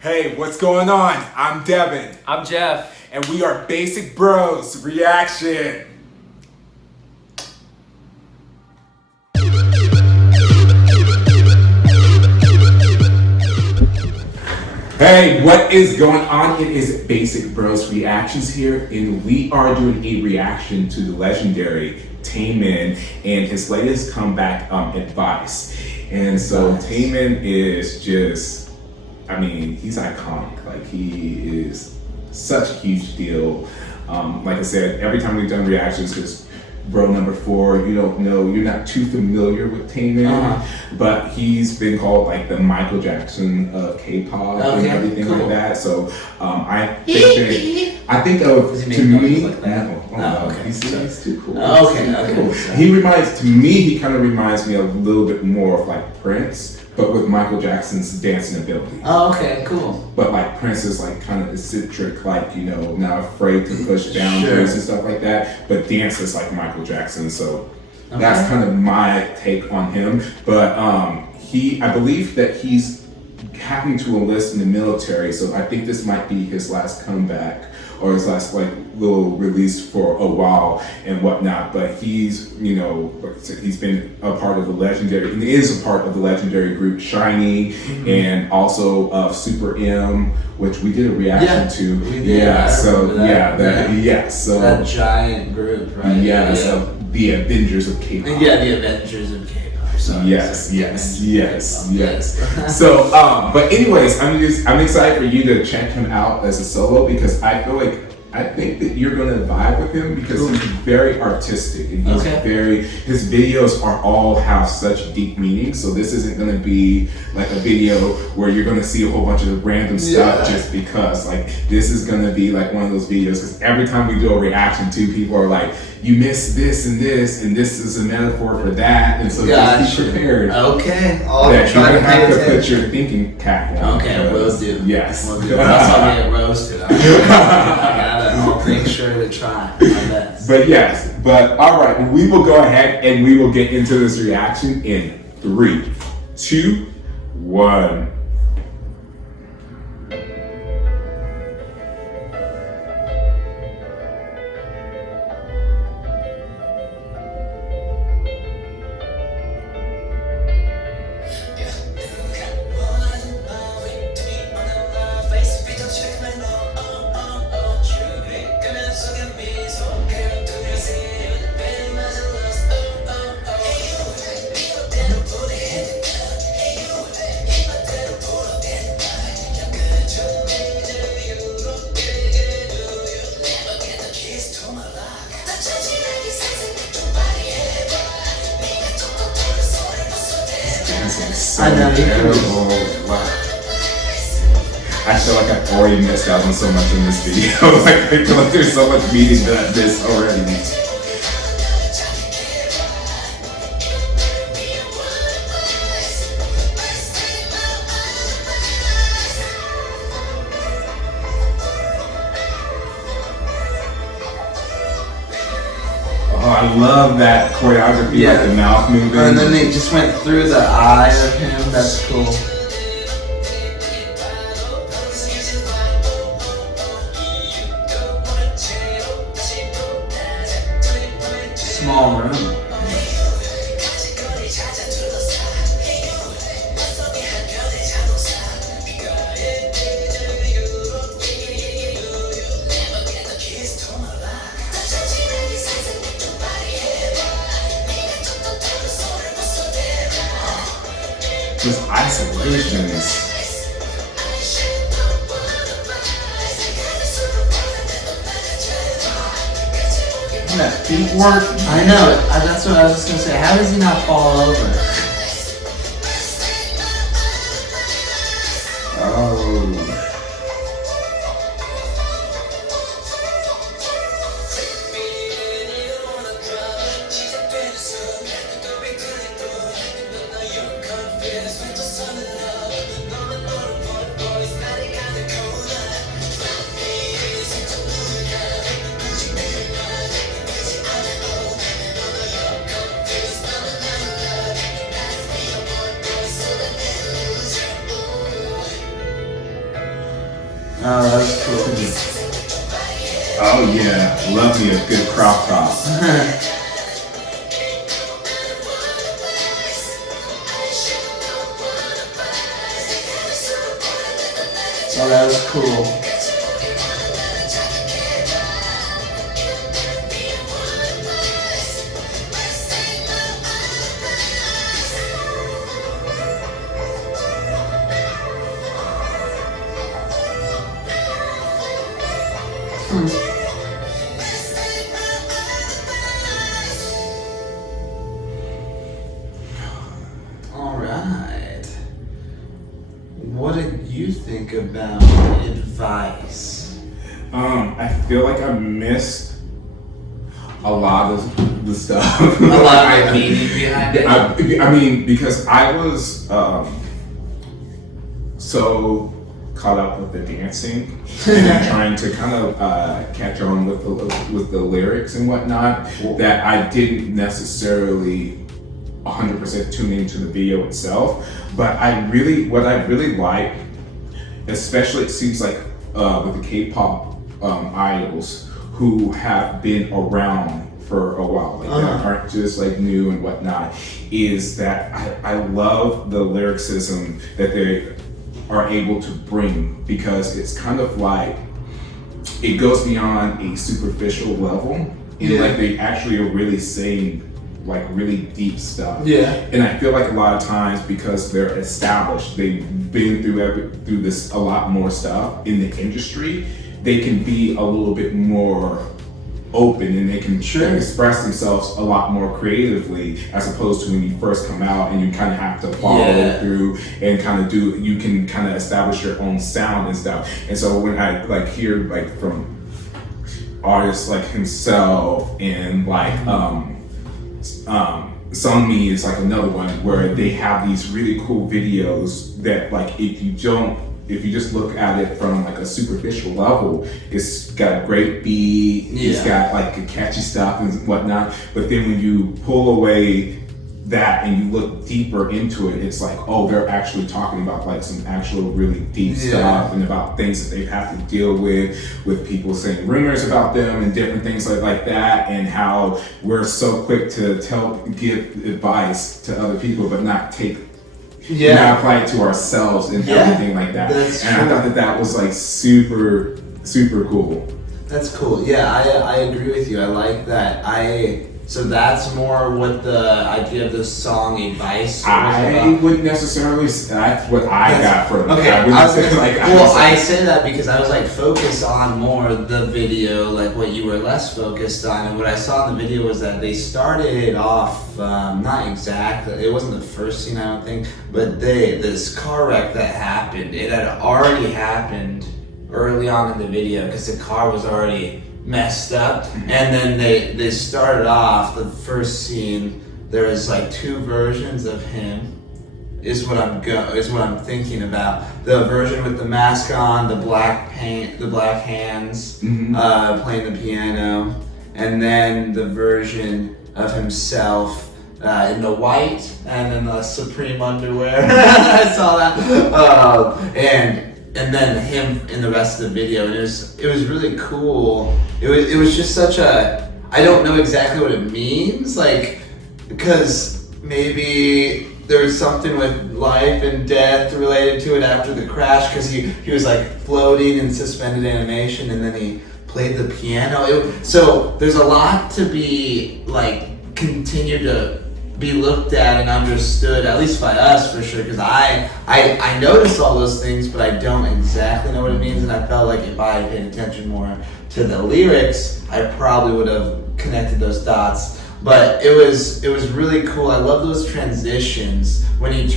Hey, what's going on? I'm Devin. I'm Jeff. And we are Basic Bros Reaction. Hey, what is going on? It is Basic Bros Reactions here, and we are doing a reaction to the legendary TAEMIN and his latest comeback, Advice. And so TAEMIN is just, he's iconic. Like, he is such a huge deal. Like I said, every time we've done reactions, because bro number 4, you don't know, you're not too familiar with TAEMIN, but he's been called like the Michael Jackson of K-pop and everything like that. So I think of, to me, he's too cool. Cool. He kind of reminds me a little bit more of like Prince, but with Michael Jackson's dancing ability. Oh, okay, cool. But like Prince is like kind of eccentric, like, you know, not afraid to push boundaries and stuff like that. But dance is like Michael Jackson, so that's kind of my take on him. But I believe that he's having to enlist in the military, so I think this might be his last comeback or his last like little release for a while and whatnot. But he's, you know, like I said, he's been a part of the legendary, and is a part of the legendary group Shiny, and also of Super M, which we did a reaction to. So that giant group, right? So the Avengers of K-pop. Yeah, the Avengers of K-pop. Yes. So, but anyways, I'm excited for you to check him out as a solo, because I think that you're gonna vibe with him, because he's very artistic and his videos all have such deep meaning. So this isn't gonna be like a video where you're gonna see a whole bunch of random stuff just because. Like, this is gonna be like one of those videos, because every time we do a reaction to, people are like, you missed this, and this is a metaphor for that, and so just be prepared. Okay, You're gonna have to put your thinking cap on. Okay, will do. Yes. Will do. That's why I get roasted. I'll make sure to try my best. But all right, we will go ahead and we will get into this reaction in 3, 2, 1. So terrible. Wow. I feel like I've already missed out on so much in this video. Like, I feel like there's so much meaning to this already. Oh, I love that choreography, like the mouth moving. And then they just went through the eye of him. That's cool. Small room. Just isolations. That feet work. I know. That's what I was gonna say. How does he not fall over? Oh. Oh, that's cool. Oh yeah, love me a good crop top. Oh, that was cool. All right. What did you think about advice? I feel like I missed a lot of the stuff. A lot of the meaning behind it. I mean, because I was so caught up with the dancing and trying to kind of catch on with the lyrics and whatnot that I didn't necessarily 100% tune into the video itself. But what I really like, especially it seems like with the K-pop idols who have been around for a while, like that aren't just like new and whatnot, is that I love the lyricism that they are able to bring, because it's kind of like it goes beyond a superficial level, and like they actually are really saying like really deep stuff. Yeah. And I feel like a lot of times, because they're established, they've been through this a lot more stuff in the industry, they can be a little bit more open, and they can express themselves a lot more creatively, as opposed to when you first come out and you kind of have to follow through and kind of you can kind of establish your own sound and stuff. And so when I like hear like from artists like himself and like Sungmi is like another one where they have these really cool videos that like if you just look at it from like a superficial level, it's got a great beat, it's got like a catchy stuff and whatnot. But then when you pull away that and you look deeper into it, it's like, oh, they're actually talking about like some actual really deep stuff, and about things that they've had to deal with people saying rumors about them and different things like that, and how we're so quick to give advice to other people but not not apply it to ourselves and everything like that. That's and true. I thought that was like super, super cool. That's cool. Yeah, I agree with you. I like that. So that's more what the idea of this song advice was I about. wouldn't necessarily. That's what I got from it. Okay, I I say that because I was like focused on more the video, like what you were less focused on, and what I saw in the video was that they started it off, not exactly, it wasn't the first scene I don't think, but this car wreck that happened, it had already happened early on in the video because the car was already messed up, and then they started off the first scene. There was like two versions of him. Is what I'm thinking about. The version with the mask on, the black paint, the black hands, playing the piano, and then the version of himself in the white and then the Supreme underwear. I saw that, and then him in the rest of the video. And it was really cool. It was just such a, I don't know exactly what it means, like, because maybe there was something with life and death related to it after the crash, because he was like floating in suspended animation, and then he played the piano. So there's a lot to be like continue to be looked at and understood, at least by us for sure, because I noticed all those things, but I don't exactly know what it means, and I felt like if I had paid attention more to the lyrics, I probably would have connected those dots. But it was really cool. I love those transitions when he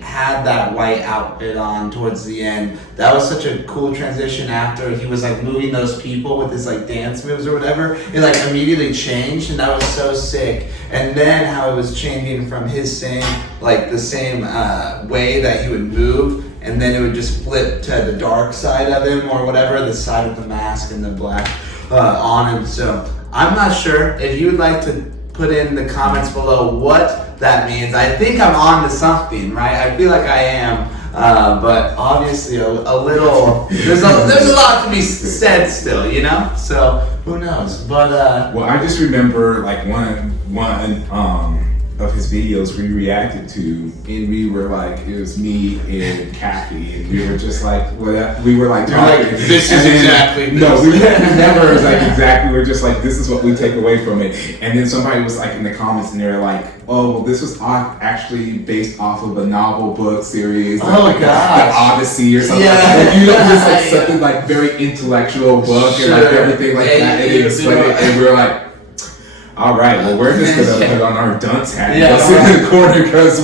had that white outfit on towards the end. That was such a cool transition after he was like moving those people with his like dance moves or whatever. It like immediately changed, and that was so sick. And then how it was changing from the same way that he would move, and then it would just flip to the dark side of him or whatever, the side of the mask and the black on him. So I'm not sure. If you would like to put in the comments below what that means. I think I'm on to something, right? I feel like I am. But obviously a little, there's a lot to be said still, you know? So who knows? But well, I just remember like one of his videos we reacted to, and we were like, it was me and Kathy, and we were just like, well, we were like talking. Like, this is exactly this. No, we never was like exactly. We were just like, this is what we take away from it. And then somebody was like in the comments, and they were like, oh, well, this was actually based off of a novel book series. Like the Odyssey or something. Yeah. Like that. You know, just like something like very intellectual book and like everything like that. And it explained it, and we were like, all right, well, we're just gonna put on our dunce hat and go sit in the corner because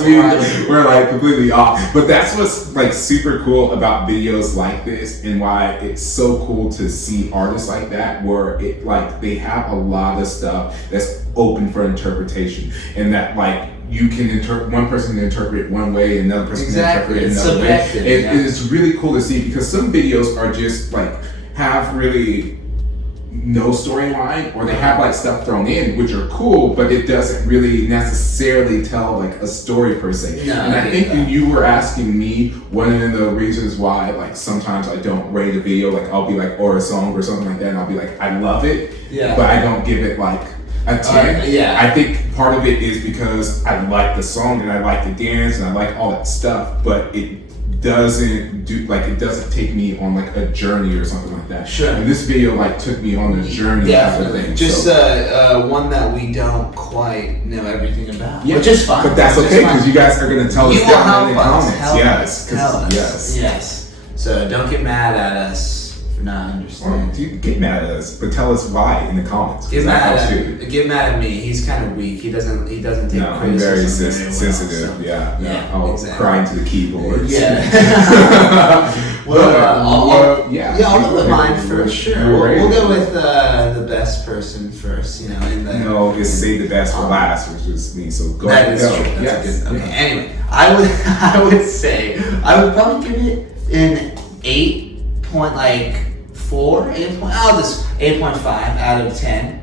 we're like completely off. But that's what's like super cool about videos like this, and why it's so cool to see artists like that, where it like they have a lot of stuff that's open for interpretation, and that like you can one person can interpret it one way, and another person can interpret it another way. It's really cool to see, because some videos are just like have really no storyline, or they have like stuff thrown in which are cool, but it doesn't really necessarily tell like a story per se. No, and I think when you were asking me one of the reasons why like sometimes I don't rate a video, like I'll be like, or a song or something like that, and I'll be like, I love it, but I don't give it like a 10. I think part of it is because I like the song and I like the dance and I like all that stuff, but it doesn't take me on like a journey or something like that. Sure. And this video like took me on a journey. Definitely. Just one that we don't quite know everything about. Yeah. Which is fine. But that's okay, because you guys are gonna tell us down in the comments. Tell us. Yes. So don't get mad at us for not understanding. Well, you can get mad at us, but tell us why in the comments. Get mad at me. He's kind of weak. He doesn't take criticism. I'm very sensitive. So. Yeah. I'll cry into the keyboard. Yeah. I'll go with mine first. Sure. We'll go with the best person first. You know, it's save the best for last, which is me. So go. That is true. That's okay. Anyway, I would say I would probably give it an 8.5 out of 10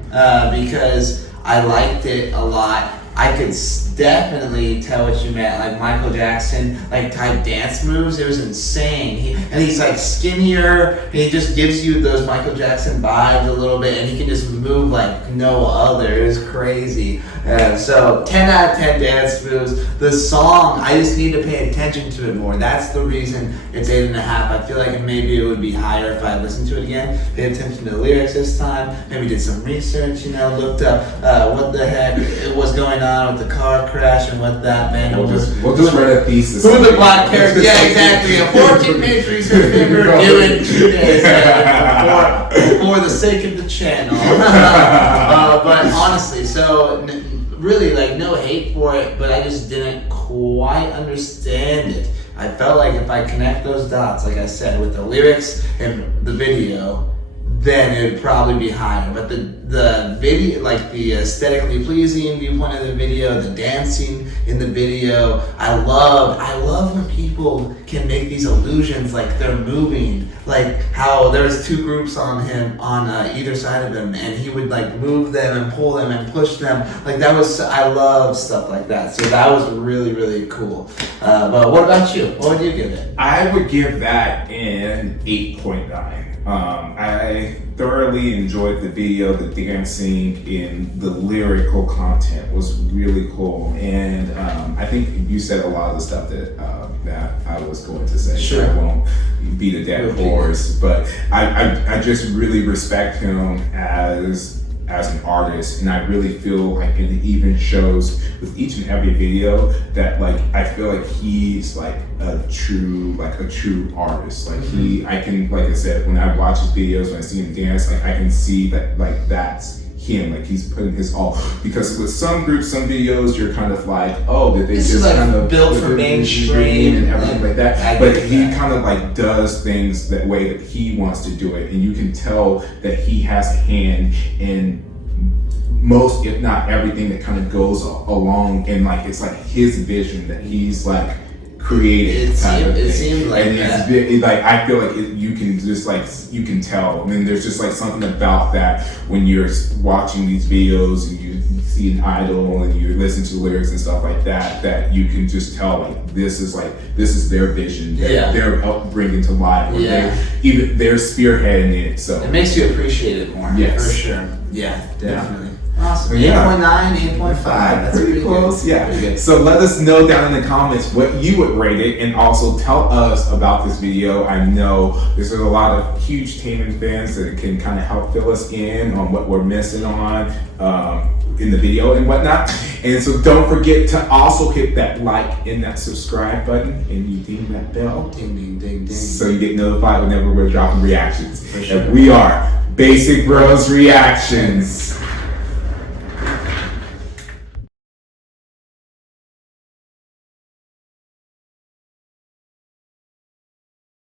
because I liked it a lot. I could definitely tell what you meant, like Michael Jackson, like type dance moves. It was insane. He's like skinnier, and he just gives you those Michael Jackson vibes a little bit, and he can just move like no other. It was crazy. So 10 out of 10 dance moves. The song, I just need to pay attention to it more. That's the reason it's 8.5. I feel like maybe it would be higher if I listened to it again. Paid attention to the lyrics this time. Maybe did some research. Looked up what the heck was going on with the car crash and what that man was. We'll just write a thesis. Who the black character? Yeah, exactly. A 14-page research paper doing 2 days for the sake of the channel. But honestly, so really, like, no hate for it, but I just didn't quite understand it. I felt like if I connect those dots, like I said, with the lyrics and the video, then it would probably be higher. But the video, like the aesthetically pleasing viewpoint of the video, the dancing in the video, I love when people can make these illusions like they're moving, like how there's 2 groups on him on either side of him, and he would like move them and pull them and push them. Like I love stuff like that. So that was really, really cool. But what about you? What would you give it? I would give that an 8.9. I thoroughly enjoyed the video, the dancing, and the lyrical content was really cool. And I think you said a lot of the stuff that I was going to say. Sure. I won't beat a dead horse, but I just really respect him as an artist, and I really feel like it even shows with each and every video that like I feel like he's like a true artist. Like I can, like I said, when I watch his videos, when I see him dance, like I can see that like that's him, like he's putting his all. Because with some groups, some videos, you're kind of like, oh, did they this just is like kind of built for mainstream and everything like that? But he kind of like does things that way that he wants to do it, and you can tell that he has a hand in most, if not everything, that kind of goes along, and like it's like his vision that he's like created. It seemed like and that. Like I feel like you can just like you can tell. I mean, there's just like something about that when you're watching these videos and you see an idol and you listen to lyrics and stuff like that. That you can just tell this is their vision. They're bringing to life. They're spearheading it. So it makes you appreciate it more. Yes. For sure. Yeah, definitely. Awesome. 8.9, 8.5. That's pretty close. Good. Yeah. Pretty good. So let us know down in the comments what you would rate it, and also tell us about this video. I know there's a lot of huge TAEMIN fans that can kind of help fill us in on what we're missing on in the video and whatnot. And so don't forget to also hit that like and that subscribe button, and you ding that bell. Ding, ding, ding, ding. So you get notified whenever we're dropping reactions. For sure. And we are Basic Bros Reactions.